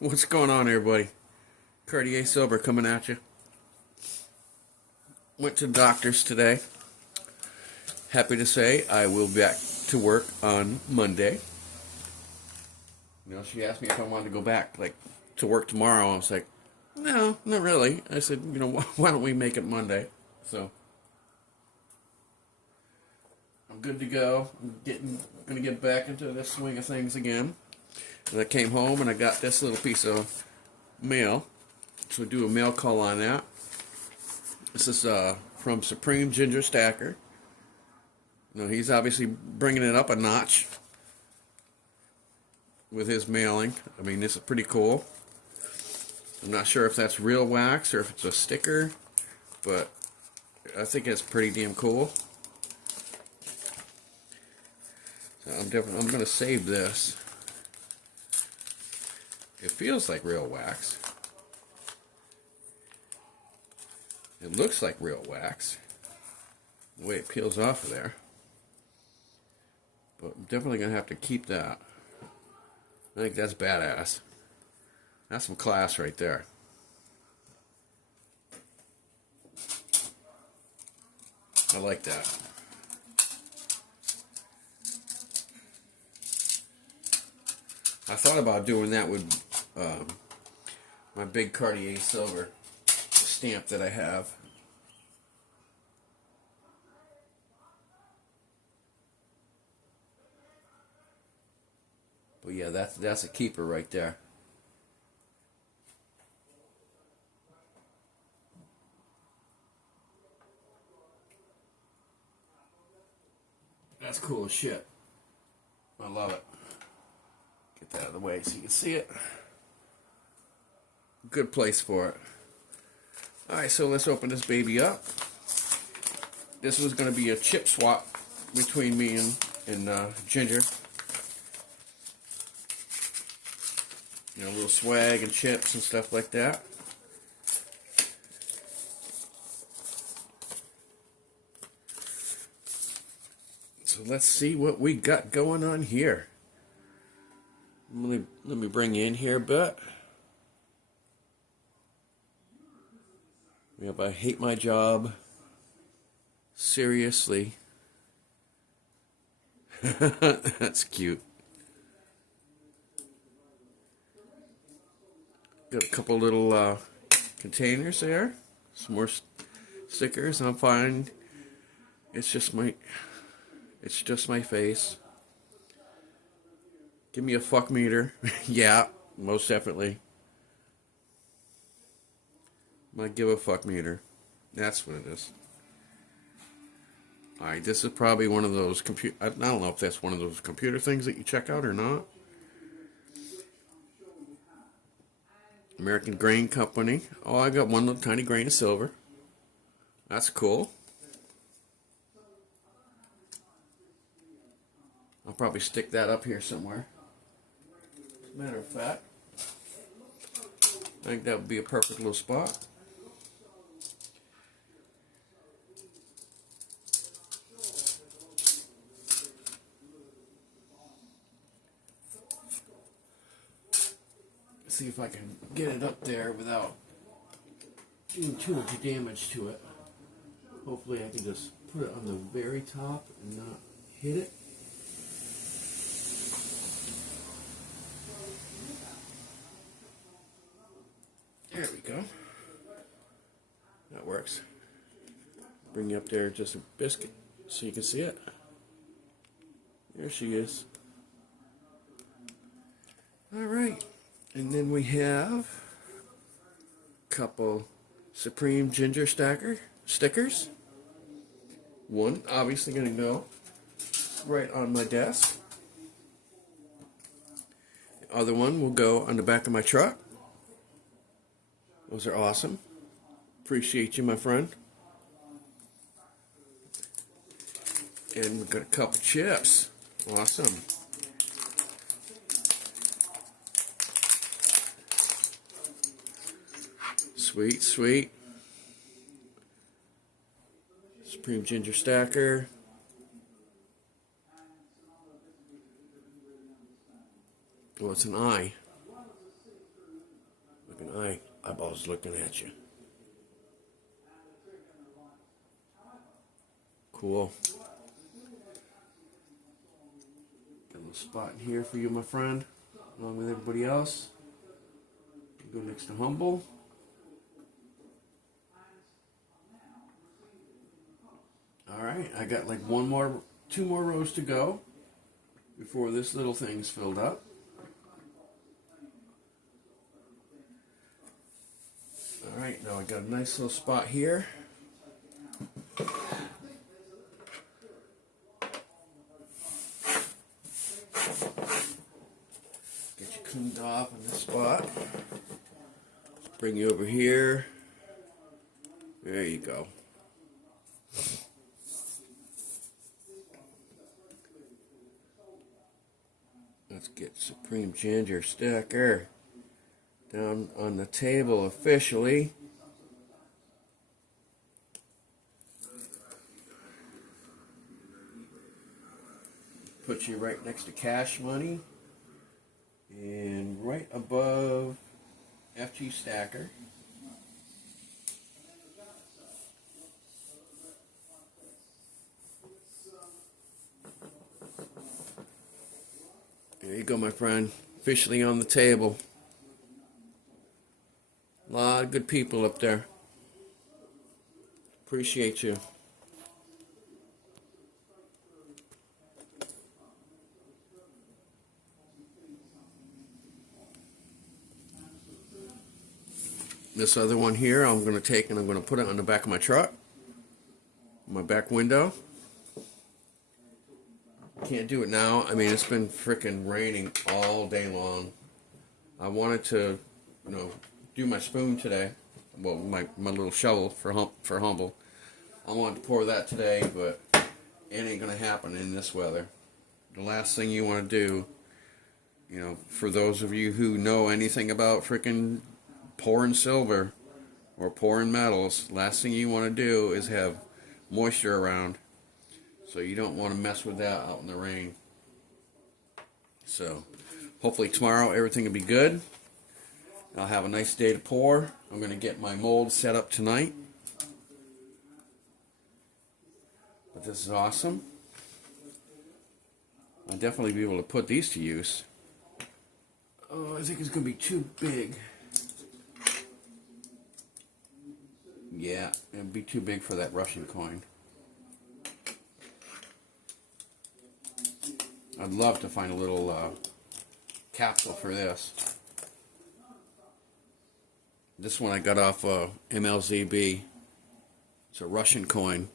What's going on, everybody? Cartier Silver coming at you. Went to the doctor's today. Happy to say I will be back to work on Monday. She asked me if I wanted to go back, to work tomorrow. I was like, no, not really. I said, why don't we make it Monday? So I'm good to go. Gonna get back into the swing of things again. And I came home and I got this little piece of mail. So we'll do a mail call on that. This is from Supreme Ginger Stacker. He's obviously bringing it up a notch with his mailing. I mean, this is pretty cool. I'm not sure if that's real wax or if it's a sticker, but I think it's pretty damn cool. So I'm going to save this. It feels like real wax. It looks like real wax, the way it peels off of there. But I'm definitely going to have to keep that. I think that's badass. That's some class right there. I like that. I thought about doing that with my big Cartier Silver stamp that I have. But yeah, that's a keeper right there. That's cool as shit. I love it. Get that out of the way so you can see it. Good place for it. Alright, so let's open this baby up. This was going to be a chip swap between me and Ginger. A little swag and chips and stuff like that. So let's see what we got going on here. Let me bring you in here a bit. We have I Hate My Job. Seriously. That's cute. Got a couple little containers there. Some more stickers. I'm fine. It's just my face. Give me a fuck meter. Yeah, most definitely. Might give a fuck meter. That's what it is. Alright, this is probably one of those I don't know if that's one of those computer things that you check out or not. American Grain Company. Oh, I got one little tiny grain of silver. That's cool. I'll probably stick that up here somewhere. As a matter of fact, I think that would be a perfect little spot. See if I can get it up there without doing too much damage to it. Hopefully I can just put it on the very top and not hit it. There we go. That works. Bring you up there just a biscuit so you can see it. There she is. Alright. And then we have a couple Supreme Ginger Stacker stickers. One obviously going to go right on my desk. The other one will go on the back of my truck. Those are awesome. Appreciate you, my friend. And we've got a couple chips. Awesome. Sweet, sweet. Supreme Ginger Stacker. Oh, it's an eye. My eyeball's looking at you. Cool. Got a little spot in here for you, my friend, along with everybody else. Go next to Humble. Alright, I got like two more rows to go before this little thing's filled up. Alright, now I got a nice little spot here. Get you cleaned off in this spot. Let's bring you over here. There you go. Let's get Supreme Ginger Stacker down on the table officially. Put you right next to Cash Money and right above FG Stacker. There you go, my friend. Officially on the table. A lot of good people up there. Appreciate you. This other one here I'm going to take and I'm going to put it on the back of my truck. My back window. Can't do it now. I mean, it's been freaking raining all day long. I wanted to, do my spoon today. Well, my little shovel for Humble. I wanted to pour that today, but it ain't gonna happen in this weather. The last thing you want to do, for those of you who know anything about freaking pouring silver or pouring metals, last thing you want to do is have moisture around. So you don't want to mess with that out in the rain. So hopefully tomorrow everything will be good. I'll have a nice day to pour. I'm going to get my mold set up tonight. But this is awesome. I'll definitely be able to put these to use. Oh, I think it's going to be too big. Yeah, it'll be too big for that Russian coin. I'd love to find a little capsule for this. This one I got off MLZB. It's a Russian coin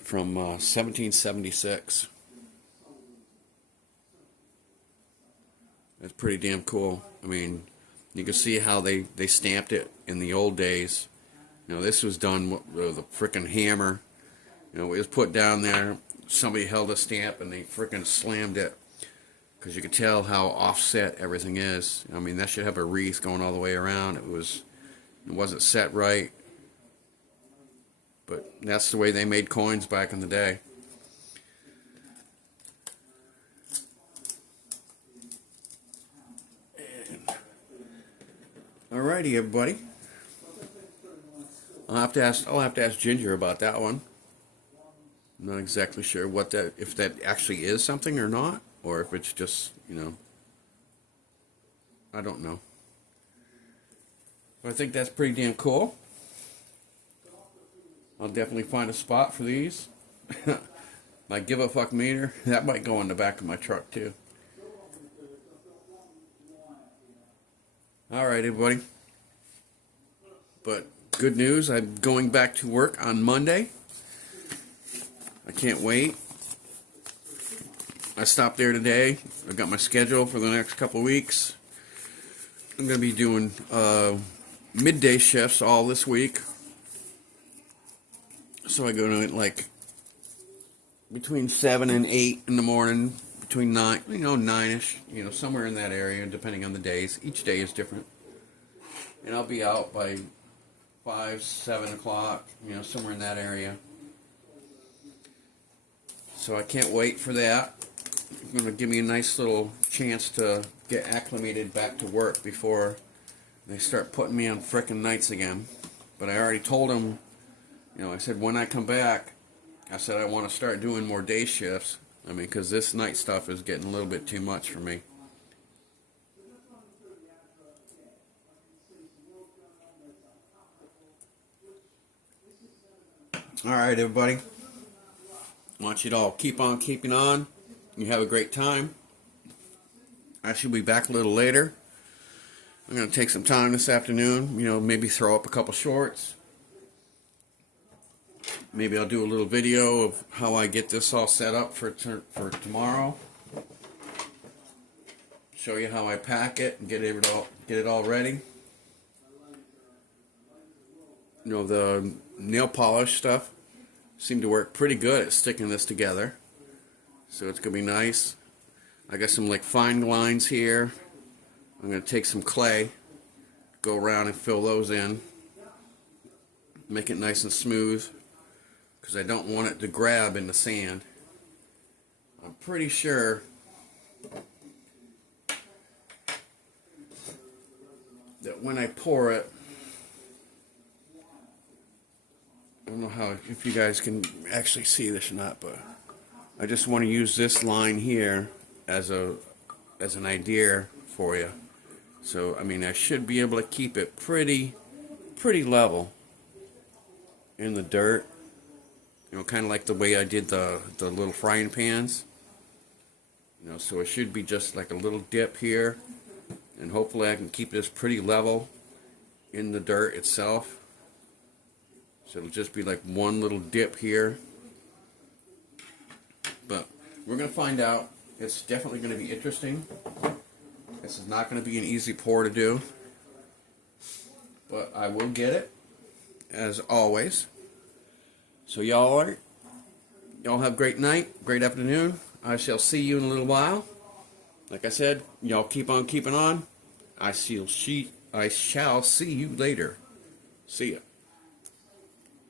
from 1776. It's pretty damn cool. I mean, you can see how they stamped it in the old days. This was done with a frickin' hammer. It was put down there. Somebody held a stamp and they frickin' slammed it, because you could tell how offset everything is. I mean, that should have a wreath going all the way around. It wasn't set right, but that's the way they made coins back in the day. Alrighty, everybody. I'll have to ask Ginger about that one. I'm not exactly sure if that actually is something or not, or if it's just, I don't know. But I think that's pretty damn cool. I'll definitely find a spot for these. My give a fuck meter, that might go in the back of my truck too. Alright, everybody. But good news, I'm going back to work on Monday. I can't wait. I stopped there today. I got my schedule for the next couple of weeks. I'm going to be doing midday shifts all this week. So I go to like between 7 and 8 in the morning, between 9, 9-ish, somewhere in that area, depending on the days. Each day is different. And I'll be out by 5, 7 o'clock, somewhere in that area. So I can't wait for that. It's going to give me a nice little chance to get acclimated back to work before they start putting me on frickin' nights again. But I already told them, you know, I said when I come back, I said I want to start doing more day shifts. I mean, because this night stuff is getting a little bit too much for me. Alright, everybody. I want you to all keep on keeping on. You have a great time. I should be back a little later. I'm going to take some time this afternoon, you know, maybe throw up a couple shorts. Maybe I'll do a little video of how I get this all set up for tomorrow. Show you how I pack it and get it all ready. You know, the nail polish stuff seemed to work pretty good at sticking this together. So it's going to be nice. I got some like fine lines here. I'm going to take some clay, go around and fill those in. Make it nice and smooth, because I don't want it to grab in the sand. I'm pretty sure that when I pour it, I don't know if you guys can actually see this or not, but I just want to use this line here as an idea for you. So I mean, I should be able to keep it pretty level in the dirt. You know, kind of like the way I did the little frying pans. You know, so it should be just like a little dip here, and hopefully I can keep this pretty level in the dirt itself. So it'll just be like one little dip here. But we're going to find out. It's definitely going to be interesting. This is not going to be an easy pour to do. But I will get it, as always. So y'all have a great night, great afternoon. I shall see you in a little while. Like I said, y'all keep on keeping on. I shall see you later. See ya.